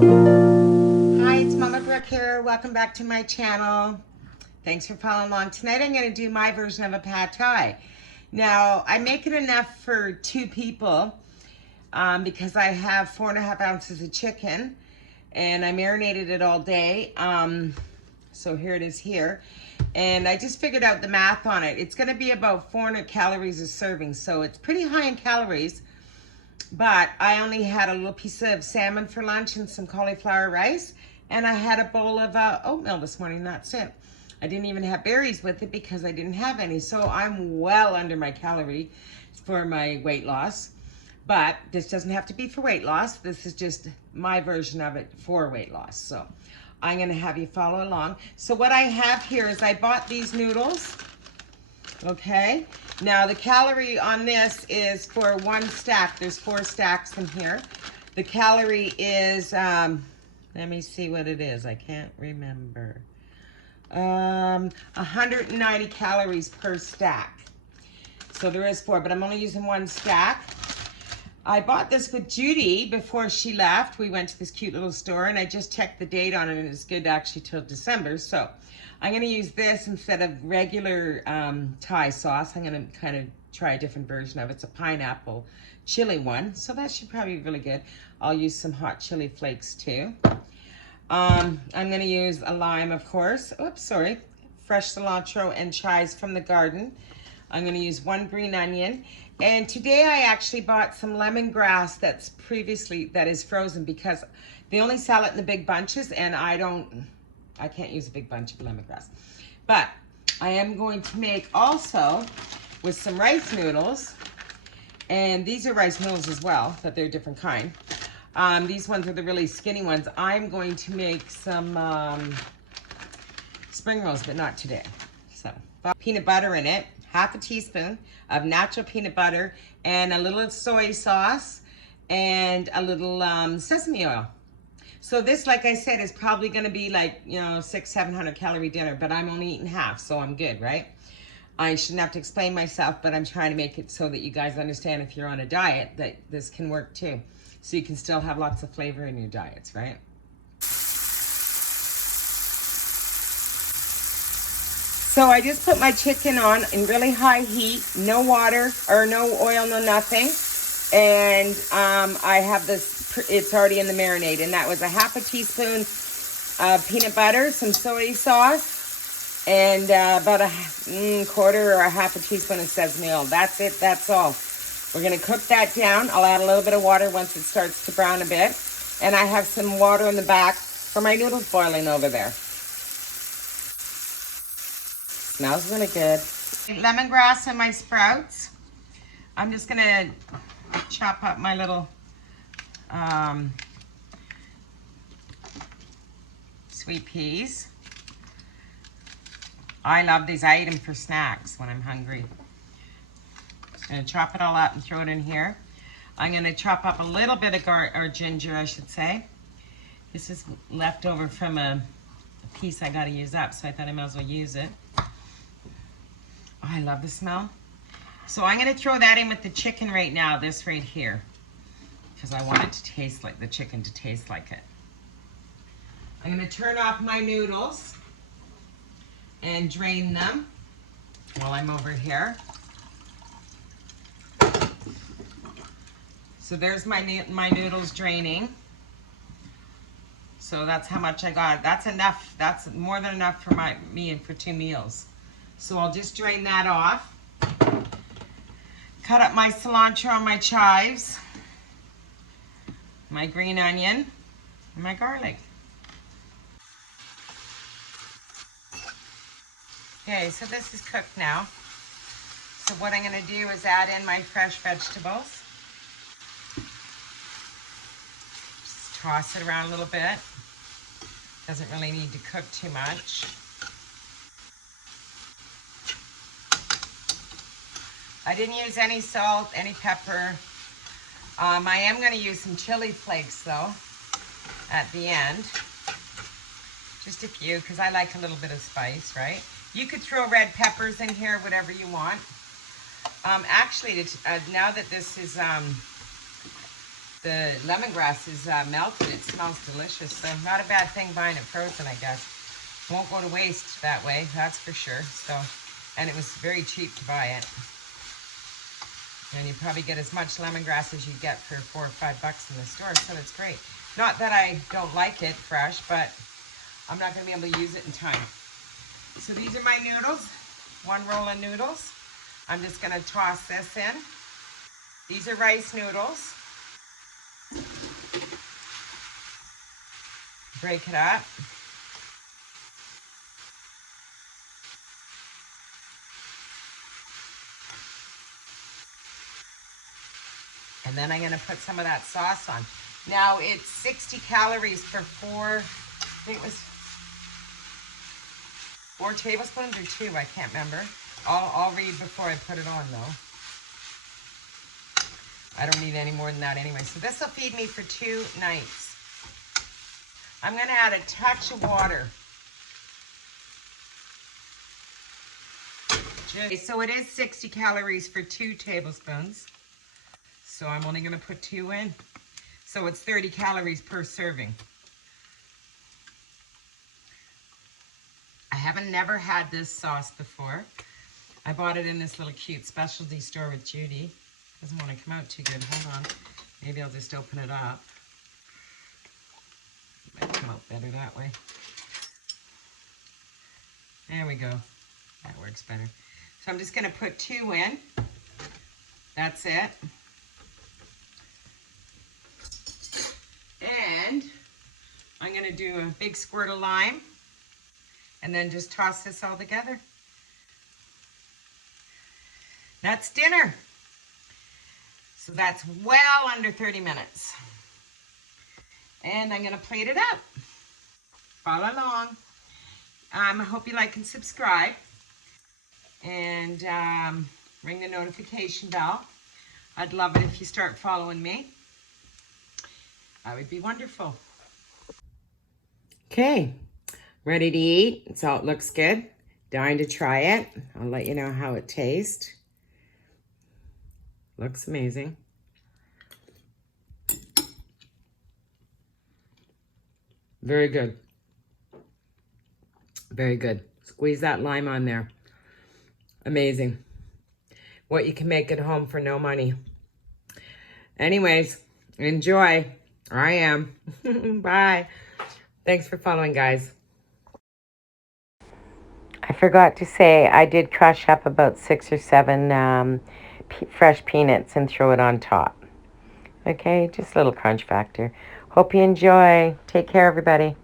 Hi, it's Mama Brooke here. Welcome back to my channel. Thanks for following along. Tonight I'm going to do my version of a pad thai. Now, I make it enough for 2 people because I have 4.5 ounces of chicken and I marinated it all day. So here it is here. And I just figured out the math on it. It's going to be about 400 calories a serving. So it's pretty high in calories. But I only had a little piece of salmon for lunch and some cauliflower rice. And I had a bowl of oatmeal this morning. That's it. I didn't even have berries with it because I didn't have any. So I'm well under my calorie for my weight loss. But this doesn't have to be for weight loss. This is just my version of it for weight loss. So I'm going to have you follow along. So what I have here is I bought these noodles. Okay. Now the calorie on this is for 1 stack. There's 4 stacks in here. The calorie is, let me see what it is. I can't remember. 190 calories per stack. So there is 4, but I'm only using 1 stack. I bought this with Judy before she left. We went to this cute little store and I just checked the date on it and it's good actually till December. So I'm going to use this instead of regular Thai sauce. I'm going to kind of try a different version of it. It's a pineapple chili one. So that should probably be really good. I'll use some hot chili flakes too. I'm going to use a lime, of course. Oops, sorry. Fresh cilantro and chives from the garden. I'm going to use 1 green onion. And today I actually bought some lemongrass that is frozen because they only sell it in the big bunches and I can't use a big bunch of lemongrass. But I am going to make also with some rice noodles. And these are rice noodles as well, but they're a different kind. These ones are the really skinny ones. I'm going to make some spring rolls, but not today. So, peanut butter in it, half a teaspoon of natural peanut butter, and a little soy sauce, and a little sesame oil. So this, like I said, is probably going to be like, 600-700 calorie dinner, but I'm only eating half, so I'm good, right? I shouldn't have to explain myself, but I'm trying to make it so that you guys understand if you're on a diet that this can work too. So you can still have lots of flavor in your diets, right? So I just put my chicken on in really high heat, no water or no oil, no nothing. And I have this, it's already in the marinade, and that was a half a teaspoon of peanut butter, some soy sauce, and about a quarter or a half a teaspoon of sesame oil. That's it, that's all. We're gonna cook that down. I'll add a little bit of water once it starts to brown a bit. And I have some water in the back for my noodles boiling over there. Smells really good. Lemongrass and my sprouts. I'm just gonna chop up my little sweet peas. I love these. I eat them for snacks when I'm hungry. Just gonna chop it all up and throw it in here. I'm gonna chop up a little bit of ginger, I should say. This is left over from a piece I gotta use up, so I thought I might as well use it. Oh, I love the smell. So I'm going to throw that in with the chicken right now, this right here. Because I want it to taste like the chicken to taste like it. I'm going to turn off my noodles and drain them while I'm over here. So there's my noodles draining. So that's how much I got. That's enough. That's more than enough for me and for 2 meals. So I'll just drain that off. Cut up my cilantro and my chives, my green onion, and my garlic. Okay, so this is cooked now. So what I'm going to do is add in my fresh vegetables. Just toss it around a little bit. Doesn't really need to cook too much. I didn't use any salt, any pepper. I am going to use some chili flakes though at the end. Just a few, because I like a little bit of spice, right? You could throw red peppers in here, whatever you want. Actually, now that this is the lemongrass is melted. It smells delicious. So not a bad thing buying it frozen, I guess. Won't go to waste that way, that's for sure. So, and it was very cheap to buy it. And you probably get as much lemongrass as you get for $4 or $5 in the store, so it's great. Not that I don't like it fresh, but I'm not going to be able to use it in time. So these are my noodles, one roll of noodles. I'm just going to toss this in. These are rice noodles. Break it up. And then I'm going to put some of that sauce on. Now it's 60 calories for I think it was 4 tablespoons or 2, I can't remember. I'll read before I put it on though. I don't need any more than that anyway. So this will feed me for 2 nights. I'm going to add a touch of water. So it is 60 calories for 2 tablespoons. So I'm only going to put 2 in. So it's 30 calories per serving. I haven't never had this sauce before. I bought it in this little cute specialty store with Judy. Doesn't want to come out too good. Hold on. Maybe I'll just open it up. Might come out better that way. There we go. That works better. So I'm just going to put 2 in. That's it. And I'm going to do a big squirt of lime and then just toss this all together. That's dinner. So that's well under 30 minutes. And I'm going to plate it up. Follow along. I hope you like and subscribe. And ring the notification bell. I'd love it if you start following me. That would be wonderful. Okay, ready to eat. So it looks good. Dying to try it. I'll let you know how it tastes. Looks amazing. Very good. Very good. Squeeze that lime on there. Amazing. What you can make at home for no money. Anyways, enjoy. I am. Bye. Thanks for following, guys. I forgot to say I did crush up about 6 or 7 fresh peanuts and throw it on top. Okay, just a little crunch factor. Hope you enjoy. Take care, everybody.